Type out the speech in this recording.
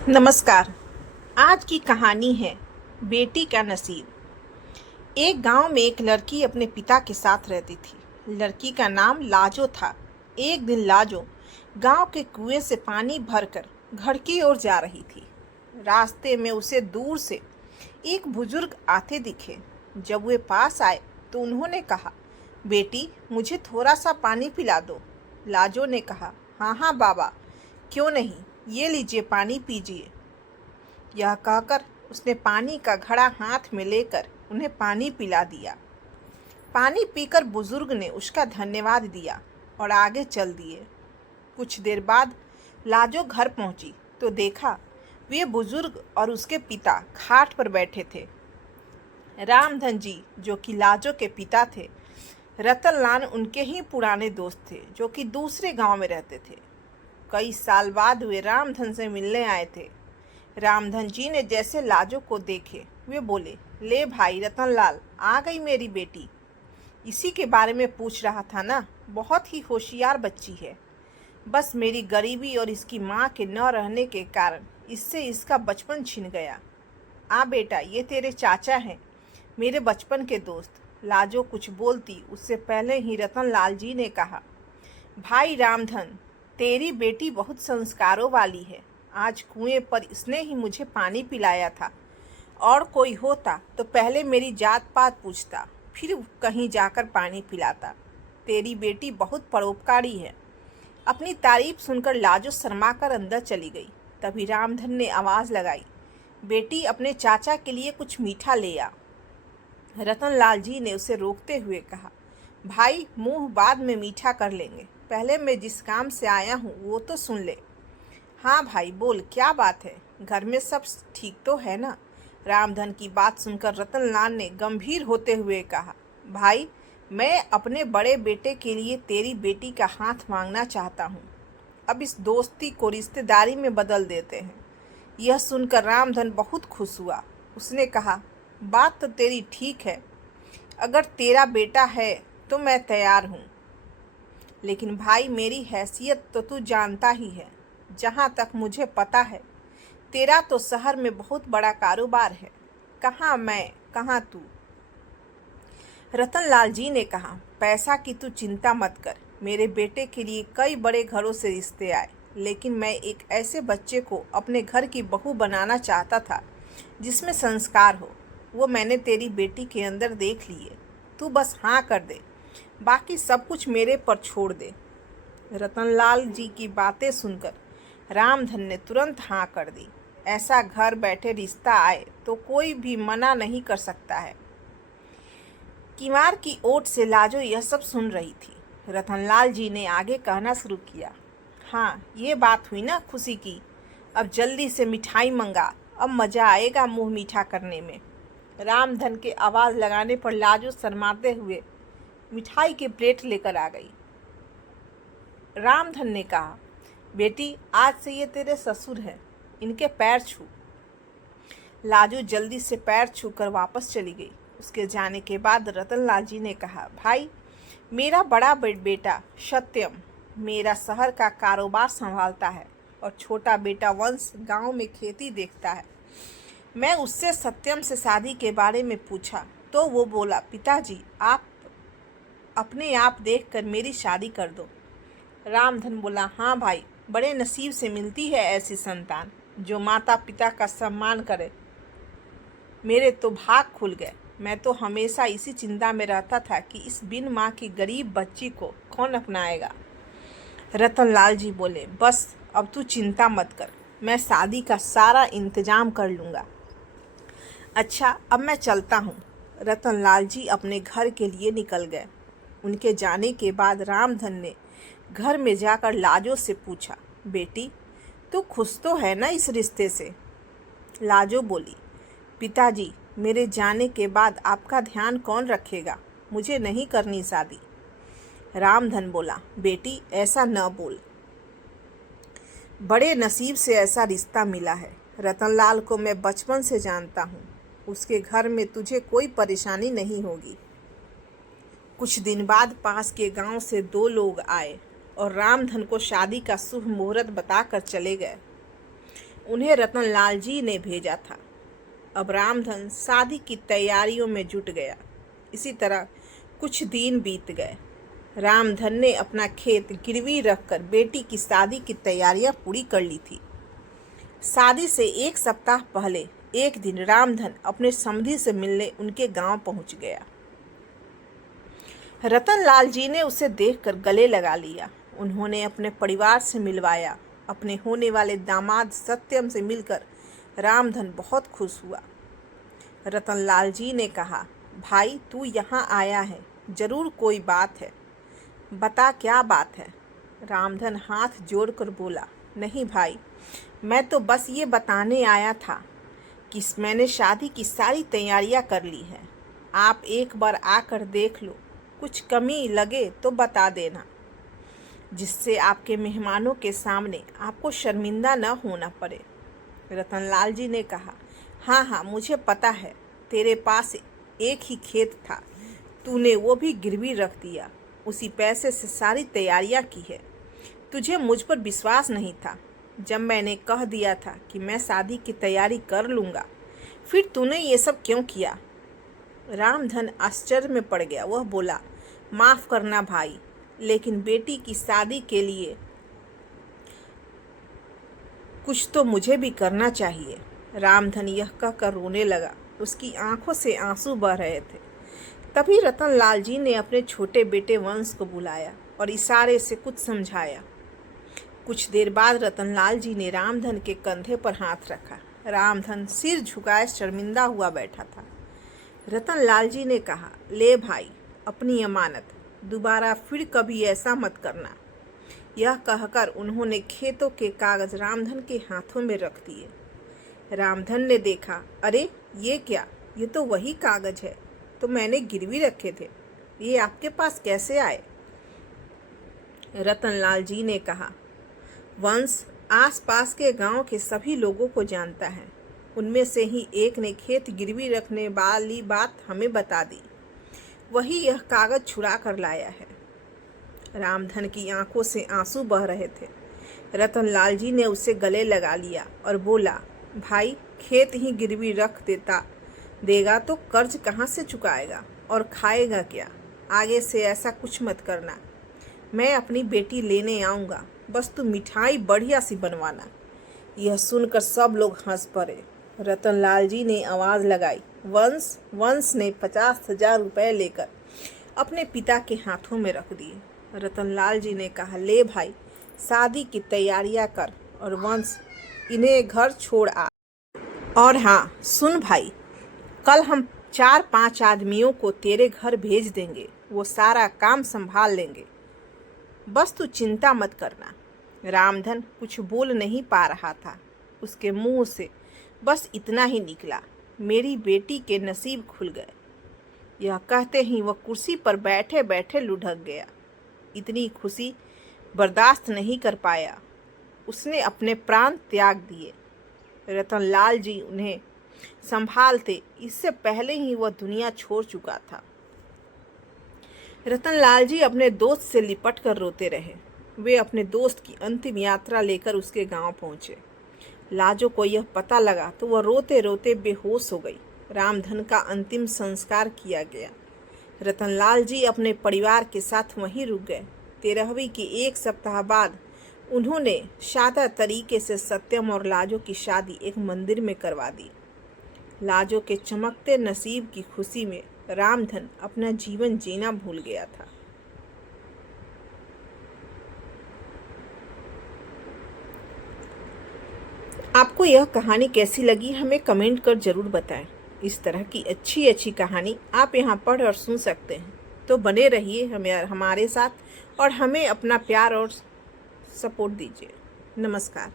नमस्कार। आज की कहानी है बेटी का नसीब। एक गांव में एक लड़की अपने पिता के साथ रहती थी। लड़की का नाम लाजो था। एक दिन लाजो गांव के कुएं से पानी भरकर घर की ओर जा रही थी। रास्ते में उसे दूर से एक बुजुर्ग आते दिखे। जब वे पास आए तो उन्होंने कहा, बेटी, मुझे थोड़ा सा पानी पिला दो। लाजो ने कहा, हाँ हाँ बाबा, क्यों नहीं, ये लीजिए, पानी पीजिए। यह कहकर उसने पानी का घड़ा हाथ में लेकर उन्हें पानी पिला दिया। पानी पीकर बुजुर्ग ने उसका धन्यवाद दिया और आगे चल दिए। कुछ देर बाद लाजो घर पहुंची तो देखा वे बुजुर्ग और उसके पिता खाट पर बैठे थे। रामधन जी, जो कि लाजो के पिता थे, रतनलाल उनके ही पुराने दोस्त थे, जो कि दूसरे गांव में रहते थे। कई साल बाद वे रामधन से मिलने आए थे। रामधन जी ने जैसे लाजो को देखे, वे बोले, ले भाई रतनलाल, आ गई मेरी बेटी। इसी के बारे में पूछ रहा था ना, बहुत ही होशियार बच्ची है। बस मेरी गरीबी और इसकी माँ के न रहने के कारण इससे इसका बचपन छिन गया। आ बेटा, ये तेरे चाचा हैं, मेरे बचपन के दोस्त। लाजो कुछ बोलती उससे पहले ही रतनलाल जी ने कहा, भाई रामधन, तेरी बेटी बहुत संस्कारों वाली है। आज कुएं पर इसने ही मुझे पानी पिलाया था। और कोई होता तो पहले मेरी जात पात पूछता, फिर कहीं जाकर पानी पिलाता। तेरी बेटी बहुत परोपकारी है। अपनी तारीफ सुनकर लाजो शर्मा कर अंदर चली गई। तभी रामधन ने आवाज़ लगाई, बेटी, अपने चाचा के लिए कुछ मीठा ले आ। रतनलाल जी ने उसे रोकते हुए कहा, भाई, मुंह बाद में मीठा कर लेंगे, पहले मैं जिस काम से आया हूँ वो तो सुन ले। हाँ भाई, बोल, क्या बात है? घर में सब ठीक तो है ना? रामधन की बात सुनकर रतनलाल ने गंभीर होते हुए कहा, भाई, मैं अपने बड़े बेटे के लिए तेरी बेटी का हाथ मांगना चाहता हूँ। अब इस दोस्ती को रिश्तेदारी में बदल देते हैं। यह सुनकर रामधन बहुत खुश हुआ। उसने कहा, बात तो तेरी ठीक है। अगर तेरा बेटा है तो मैं तैयार हूँ। लेकिन भाई, मेरी हैसियत तो तू जानता ही है। जहाँ तक मुझे पता है, तेरा तो शहर में बहुत बड़ा कारोबार है। कहाँ मैं, कहाँ तू। रतनलाल जी ने कहा, पैसा की तू चिंता मत कर। मेरे बेटे के लिए कई बड़े घरों से रिश्ते आए, लेकिन मैं एक ऐसे बच्चे को अपने घर की बहू बनाना चाहता था जिसमें संस्कार हो। वो मैंने तेरी बेटी के अंदर देख लिए। तू बस हाँ कर दे, बाकी सब कुछ मेरे पर छोड़ दे। रतनलाल जी की बातें सुनकर रामधन ने तुरंत हाँ कर दी। ऐसा घर बैठे रिश्ता आए तो कोई भी मना नहीं कर सकता है। किवाड़ की ओट से लाजो यह सब सुन रही थी। रतनलाल जी ने आगे कहना शुरू किया, हाँ, ये बात हुई ना खुशी की। अब जल्दी से मिठाई मंगा, अब मज़ा आएगा मुंह मीठा करने में। रामधन के आवाज़ लगाने पर लाजो शर्माते हुए मिठाई की प्लेट लेकर आ गई। रामधन ने कहा, बेटी, आज से ये तेरे ससुर हैं, इनके पैर छू। लाजो जल्दी से पैर छूकर वापस चली गई। उसके जाने के बाद रतनलाल जी ने कहा, भाई, मेरा बड़ा बेटा सत्यम मेरा शहर का कारोबार संभालता है और छोटा बेटा वंश गांव में खेती देखता है। मैं उससे सत्यम से शादी के बारे में पूछा तो वो बोला, पिताजी, आप अपने आप देखकर मेरी शादी कर दो। रामधन बोला, हाँ भाई, बड़े नसीब से मिलती है ऐसी संतान जो माता पिता का सम्मान करे। मेरे तो भाग खुल गए। मैं तो हमेशा इसी चिंता में रहता था कि इस बिन माँ की गरीब बच्ची को कौन अपनाएगा। रतनलाल जी बोले, बस अब तू चिंता मत कर, मैं शादी का सारा इंतजाम कर लूँगा। अच्छा, अब मैं चलता हूँ। रतनलाल जी अपने घर के लिए निकल गए। उनके जाने के बाद रामधन ने घर में जाकर लाजो से पूछा, बेटी, तू खुश तो है ना इस रिश्ते से? लाजो बोली, पिताजी, मेरे जाने के बाद आपका ध्यान कौन रखेगा? मुझे नहीं करनी शादी। रामधन बोला, बेटी, ऐसा न बोल। बड़े नसीब से ऐसा रिश्ता मिला है। रतनलाल को मैं बचपन से जानता हूँ। उसके घर में तुझे कोई परेशानी नहीं होगी। कुछ दिन बाद पास के गांव से दो लोग आए और रामधन को शादी का शुभ मुहूर्त बताकर चले गए। उन्हें रतनलाल जी ने भेजा था। अब रामधन शादी की तैयारियों में जुट गया। इसी तरह कुछ दिन बीत गए। रामधन ने अपना खेत गिरवी रखकर बेटी की शादी की तैयारियां पूरी कर ली थी। शादी से एक सप्ताह पहले एक दिन रामधन अपने समधी से मिलने उनके गांव पहुंच गया। रतनलाल जी ने उसे देखकर गले लगा लिया। उन्होंने अपने परिवार से मिलवाया। अपने होने वाले दामाद सत्यम से मिलकर रामधन बहुत खुश हुआ। रतनलाल जी ने कहा, भाई तू यहाँ आया है, जरूर कोई बात है, बता क्या बात है। रामधन हाथ जोड़कर बोला, नहीं भाई, मैं तो बस ये बताने आया था कि मैंने शादी की सारी तैयारियां कर ली हैं। आप एक बार आकर देख लो, कुछ कमी लगे तो बता देना, जिससे आपके मेहमानों के सामने आपको शर्मिंदा न होना पड़े। रतनलाल जी ने कहा, हाँ हाँ, मुझे पता है, तेरे पास एक ही खेत था, तूने वो भी गिरवी रख दिया, उसी पैसे से सारी तैयारियां की है। तुझे मुझ पर विश्वास नहीं था। जब मैंने कह दिया था कि मैं शादी की तैयारी कर लूँगा, फिर तूने ये सब क्यों किया? रामधन आश्चर्य में पड़ गया। वह बोला, माफ़ करना भाई, लेकिन बेटी की शादी के लिए कुछ तो मुझे भी करना चाहिए। रामधन यह कहकर रोने लगा। उसकी आंखों से आंसू बह रहे थे। तभी रतनलाल जी ने अपने छोटे बेटे वंश को बुलाया और इशारे से कुछ समझाया। कुछ देर बाद रतनलाल जी ने रामधन के कंधे पर हाथ रखा। रामधन सिर झुकाए शर्मिंदा हुआ बैठा था। रतनलाल जी ने कहा, ले भाई, अपनी अमानत, दोबारा फिर कभी ऐसा मत करना। यह कहकर उन्होंने खेतों के कागज रामधन के हाथों में रख दिए। रामधन ने देखा, अरे ये क्या, ये तो वही कागज है तो मैंने गिरवी रखे थे, ये आपके पास कैसे आए? रतनलाल जी ने कहा, वंश आसपास के गांव के सभी लोगों को जानता है। उनमें से ही एक ने खेत गिरवी रखने वाली बात हमें बता दी, वही यह कागज छुरा कर लाया है। रामधन की आंखों से आंसू बह रहे थे। रतनलाल जी ने उसे गले लगा लिया और बोला, भाई, खेत ही गिरवी रख देगा तो कर्ज कहाँ से चुकाएगा और खाएगा क्या? आगे से ऐसा कुछ मत करना। मैं अपनी बेटी लेने आऊँगा, बस तू मिठाई बढ़िया सी बनवाना। यह सुनकर सब लोग हंस पड़े। रतनलाल जी ने आवाज़ लगाई। वंश ने 50,000 रुपये लेकर अपने पिता के हाथों में रख दिए। रतनलाल जी ने कहा, ले भाई, शादी की तैयारियां कर और वंश, इन्हें घर छोड़ आ। और हाँ सुन भाई, कल हम 4-5 आदमियों को तेरे घर भेज देंगे, वो सारा काम संभाल लेंगे, बस तू चिंता मत करना। रामधन कुछ बोल नहीं पा रहा था। उसके मुंह से बस इतना ही निकला, मेरी बेटी के नसीब खुल गए। यह कहते ही वह कुर्सी पर बैठे बैठे लुढ़क गया। इतनी खुशी बर्दाश्त नहीं कर पाया। उसने अपने प्राण त्याग दिए। रतनलाल जी उन्हें संभालते, इससे पहले ही वह दुनिया छोड़ चुका था। रतनलाल जी अपने दोस्त से लिपट कर रोते रहे। वे अपने दोस्त की अंतिम यात्रा लेकर उसके गांव पहुंचे। लाजो को यह पता लगा तो वह रोते रोते बेहोश हो गई। रामधन का अंतिम संस्कार किया गया। रतनलाल जी अपने परिवार के साथ वहीं रुक गए। 13वीं के एक सप्ताह बाद उन्होंने सादा तरीके से सत्यम और लाजो की शादी एक मंदिर में करवा दी। लाजो के चमकते नसीब की खुशी में रामधन अपना जीवन जीना भूल गया था। आपको यह कहानी कैसी लगी हमें कमेंट कर जरूर बताएं। इस तरह की अच्छी अच्छी कहानी आप यहाँ पढ़ और सुन सकते हैं, तो बने रहिए हमारे साथ और हमें अपना प्यार और सपोर्ट दीजिए। नमस्कार।